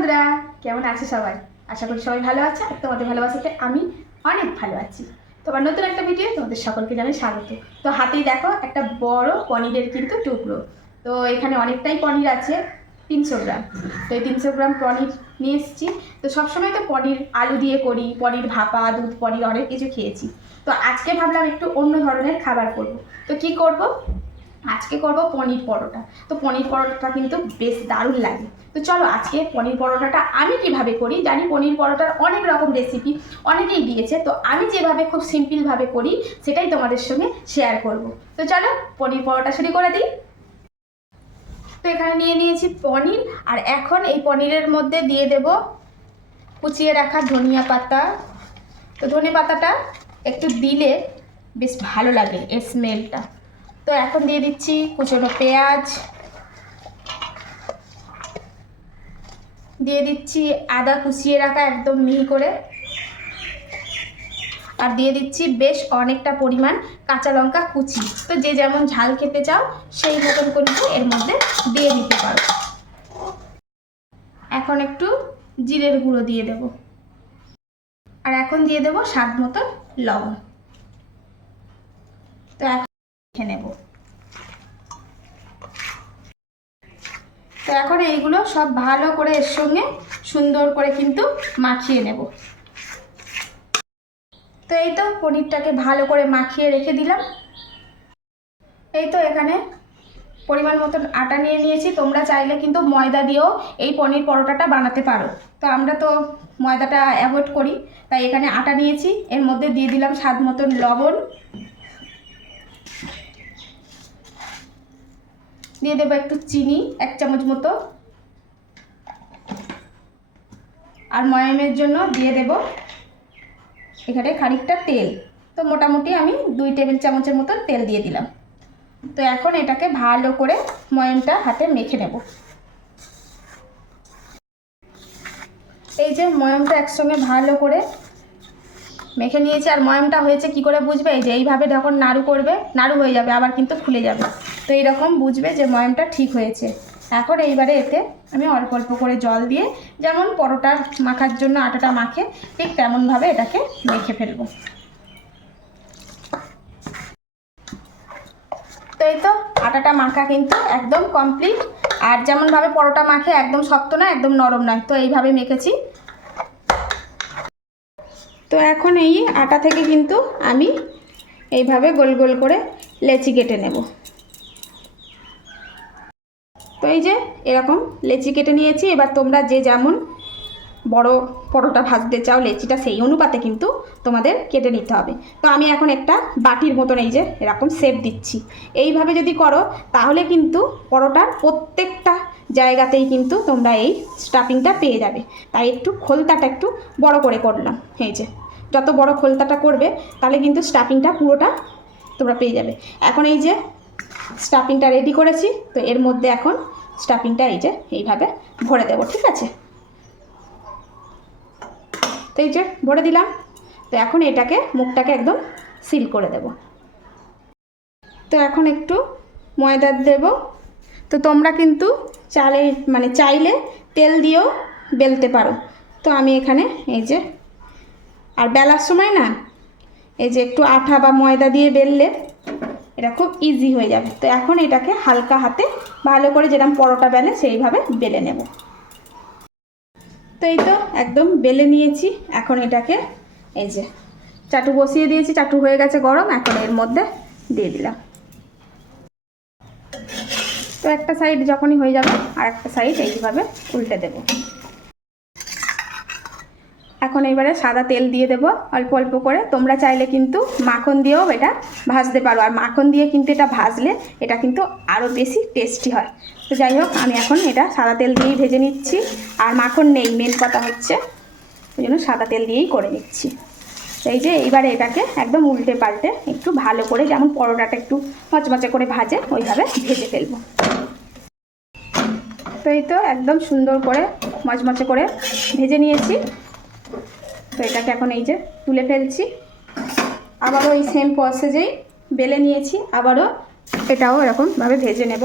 বন্ধুরা, কেমন আছে সবাই? আশা করি সবাই ভালো আছে। আর তোমাদের ভালোবাসাতে আমি অনেক ভালো আছি। তোমার নতুন একটা ভিডিও তোমাদের সকলকে জানাই স্বাগত। তো হাতেই দেখো একটা বড় পনিরের কিন্তু টুকরো। তো এখানে অনেকটাই পনির আছে, 300 গ্রাম। তো এই 300 গ্রাম পনির নিয়ে এসেছি। তো সবসময় তো পনির আলু দিয়ে করি, পনির ভাপা, দুধ পনির অনেক কিছু খেয়েছি। তো আজকে ভাবলাম একটু অন্য ধরনের খাবার করব। তো কি করব? আজকে করব পনির পরোটা। তো পনির পরোটাটা কিন্তু বেশ দারুণ লাগে। তো চলো আজকে পনির পরোটাটা আমি কিভাবে করি। জানি পনির পরোটার অনেক রকম রেসিপি অনেকেই দিয়েছে, তো আমি যেভাবে খুব সিম্পলভাবে করি সেটাই তোমাদের সঙ্গে শেয়ার করব। তো চলো পনির পরোটা শুরু করে দিই। তো এখানে নিয়ে নিয়েছি পনির, আর এখন এই পনিরের মধ্যে দিয়ে দেব কুচিয়ে রাখা ধনিয়া পাতা। তো ধনে পাতাটা একটু দিলে বেশ ভালো লাগে এর স্মেলটা। তো এখন দিয়ে দিচ্ছি কুচনো পেঁয়াজ, দিয়ে দিচ্ছি আদা কুচিয়ে রাখা একদম মিহি করে, আর দিয়ে দিচ্ছি বেশ অনেকটা পরিমাণ কাঁচা লঙ্কা কুচি। তো যে যেমন ঝাল খেতে চাও সেই মতন কিন্তু এর মধ্যে দিয়ে দিতে পারো। এখন একটু জিরের গুঁড়ো দিয়ে দেব, আর এখন দিয়ে দেব স্বাদ মতন লবণ। তো এখন মেখে নেব। তো এখন এইগুলো সব ভালো করে এর সঙ্গে সুন্দর করে কিন্তু মাখিয়ে নেব। তো এই তো পনিরটাকে ভালো করে মাখিয়ে রেখে দিলাম। এই তো এখানে পরিমাণ মতন আটা নিয়ে নিয়েছি। তোমরা চাইলে কিন্তু ময়দা দিয়েও এই পনির পরোটাটা বানাতে পারো। তো আমরা তো ময়দাটা অ্যাভয়েড করি, তাই এখানে আটা নিয়েছি। এর মধ্যে দিয়ে দিলাম স্বাদ মতন লবণ, দিয়ে দেবো একটু চিনি 1 চামচ মতো, আর ময়ামের জন্য দিয়ে দেব এখানে খানিকটা তেল। তো মোটামুটি আমি 2 টেবিল চামচের মতো তেল দিয়ে দিলাম। তো এখন এটাকে ভালো করে ময়ামটা হাতে মেখে নেব। এই যে ময়ামটা একসঙ্গে ভালো করে মেখে নিয়েছি। আর ময়ামটা হয়েছে কি করে বুঝবে? এই যে এইভাবে যখন নাড়ু করবে, নাড়ু হয়ে যাবে আবার কিন্তু খুলে যাবে। তো এইরকম বুঝবে যে ময়ামটা ঠিক হয়েছে। এখন এইবারে এতে আমি অল্প অল্প করে জল দিয়ে, যেমন পরোটার মাখার জন্য আটাটা মাখে ঠিক তেমনভাবে এটাকে মেখে ফেলবো। তো এই তো আটাটা মাখা কিন্তু একদম কমপ্লিট। আর যেমনভাবে পরোটা মাখে একদম শক্ত না, একদম নরম নয়। তো এইভাবে মেখেছি। তো এখন এই আটা থেকে কিন্তু আমি এইভাবে গোল গোল করে লেচি কেটে নেব। তো এই যে এরকম লেচি কেটে নিয়েছি। এবার তোমরা যে যেমন বড় পরোটা ভাজতে চাও লেচিটা, সেই অনুপাতে কিন্তু তোমাদের কেটে নিতে হবে। তো আমি এখন একটা বাটির মতন এই যে এরকম শেপ দিচ্ছি। এইভাবে যদি করো তাহলে কিন্তু পরোটার প্রত্যেকটা জায়গাতেই কিন্তু তোমরা এই স্টাফিংটা পেয়ে যাবে। তাই একটু খোলতাটা একটু বড় করে করলাম। এই যে যত বড় খোলতাটা করবে তাহলে কিন্তু স্টাফিংটা পুরোটা তোমরা পেয়ে যাবে। এখন এই যে স্টাফিংটা রেডি করেছি। তো এর মধ্যে এখন স্টাফিংটা এই যে এইভাবে ভরে দেবো। ঠিক আছে, তো এই যে ভরে দিলাম। তো এখন এটাকে মুখটাকে একদম সিল করে দেব। তো এখন একটু ময়দা দেব। তো তোমরা কিন্তু চাইলে তেল দিয়েও বেলতে পারো। তো আমি এখানে এই যে, আর বেলার সময় না এই যে একটু আঠা বা ময়দা দিয়ে বেললে এটা খুব ইজি হয়ে যাবে। তো এখন এটাকে হালকা হাতে ভালো করে যেরকম পরোটা বেলে সেইভাবে বেলে নেব। তো এই তো একদম বেলে নিয়েছি। এখন এটাকে এই যে চাটু বসিয়ে দিয়েছি, চাটু হয়ে গেছে গরম। এখন এর মধ্যে দিয়ে দিলাম। তো একটা সাইড যখনই হয়ে যাবে আর একটা সাইড এইভাবে উল্টে দেব। এখন এবারে সাদা তেল দিয়ে দেব অল্প অল্প করে। তোমরা চাইলে কিন্তু মাখন দিয়েও এটা ভাজতে পারো, আর মাখন দিয়ে কিন্তু এটা ভাজলে এটা কিন্তু আরও বেশি টেস্টি হয়। তো যাই হোক, আমি এখন এটা সাদা তেল দিয়েই ভেজে নিচ্ছি। আর মাখন নেই, মেন কথা হচ্ছে, ওই জন্য সাদা তেল দিয়েই করে নিচ্ছি। এই যে এইবারে এটাকে একদম উল্টে পাল্টে একটু ভালো করে, যেমন পরোটাটা একটু মচমচে করে ভাজে ওইভাবে ভেজে ফেলবো। তো এই তো একদম সুন্দর করে মচমচে করে ভেজে নিয়েছি। তো এটাকে এখন এই যে তুলে ফেলছি। আবারও এই সেম প্রসেসেই বেলে নিয়েছি, আবারও এটাও এরকমভাবে ভেজে নেব।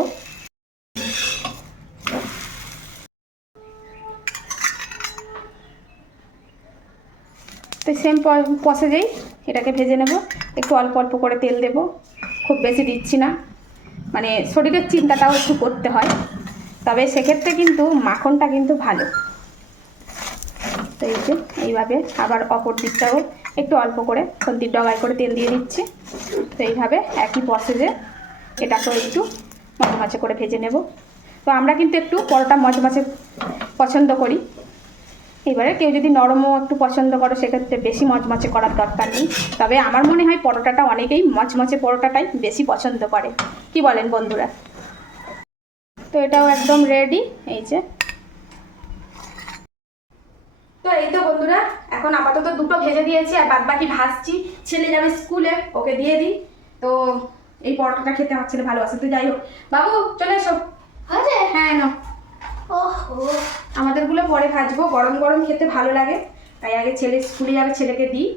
তো সেম প্রসেসেই এটাকে ভেজে নেব। একটু অল্প অল্প করে তেল দেব, খুব বেশি দিচ্ছি না, মানে শরীরের চিন্তাটাও একটু করতে হয়, তবে সেক্ষেত্রে কিন্তু মাখনটা কিন্তু ভালো। তো এই যে এইভাবে আবার অপর দিকটাও একটু অল্প করে খন্তির ডগায় করে তেল দিয়ে দিচ্ছি। তো এইভাবে একই প্রসেসে এটাকেও একটু মচমচে করে ভেজে নেব। তো আমরা কিন্তু একটু পরোটা মচমচে পছন্দ করি। এবারে কেউ যদি নরমও একটু পছন্দ করো সেক্ষেত্রে বেশি মচমচে করার দরকার নেই, তবে আমার মনে হয় পরোটাটা অনেকেই মচমচে পরোটাটাই বেশি পছন্দ করে। কি বলেন বন্ধুরা? তো এটাও একদম রেডি। এই যে, তো এই তো বন্ধুরা, এখন আপাতত দুটো ভেজে দিয়েছি আর বাদ বাকি ভাজছি। ছেলে যাবে স্কুলে, ওকে দিয়ে দিই। তো এই পরোটাটা খেতে আমার ছেলে ভালোবাসে। তো যাই হোক, বাবু চলে এসো। হ্যাঁ না, ওহো, আমাদেরগুলো পরে ভাজবো, গরম গরম খেতে ভালো লাগে, তাই আগে ছেলে স্কুলে যাবে, ছেলেকে দিই।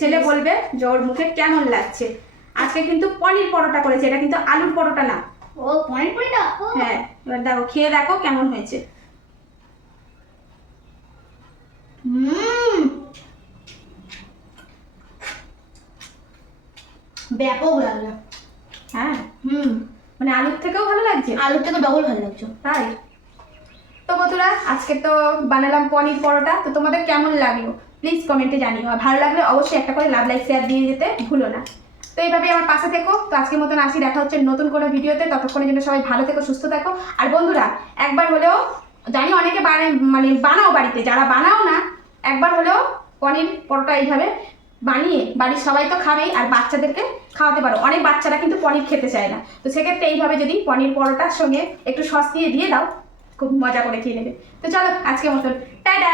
ছেলে বলবে যে ওর মুখে কেমন লাগছে। আজকে কিন্তু পনির পরোটা করেছে, এটা কিন্তু আলুর পরোটা না। ও পনির পরোটা? হ্যাঁ, এবার দেখো, খেয়ে দেখো কেমন হয়েছে। ব্যাপক লাগলো। হ্যাঁ, মানে আলুর থেকেও ভালো লাগছে, আলুর থেকে ডবল ভালো লাগছে। তাই তো বন্ধুরা, আজকে তো বানালাম পনির পরোটা। তো তোমাদের কেমন লাগলো প্লিজ কমেন্টে জানিও, আর ভালো লাগলে অবশ্যই একটা করে লাভ লাইক শেয়ার দিয়ে যেতে ভুলো না। তো এইভাবেই আমার পাশে থেকো। তো আজকের মতন আসি, দেখা হচ্ছে নতুন কোনো ভিডিওতে। ততক্ষণের জন্য সবাই ভালো থেকো, সুস্থ থাকো। আর বন্ধুরা, একবার হলেও, জানি অনেকে মানে বানাও বাড়িতে, যারা বানাও না, একবার হলেও পনির পরোটা এইভাবে বানিয়ে বাড়ির সবাই তো খাবেই, আর বাচ্চাদেরকে খাওয়াতে পারো। অনেক বাচ্চারা কিন্তু পনির খেতে চায় না, তো সেক্ষেত্রে এইভাবে যদি পনির পরোটার সঙ্গে একটু সস দিয়ে দাও, খুব মজা করে খেয়ে নেবে। তো চলো আজকের মতন টাটা।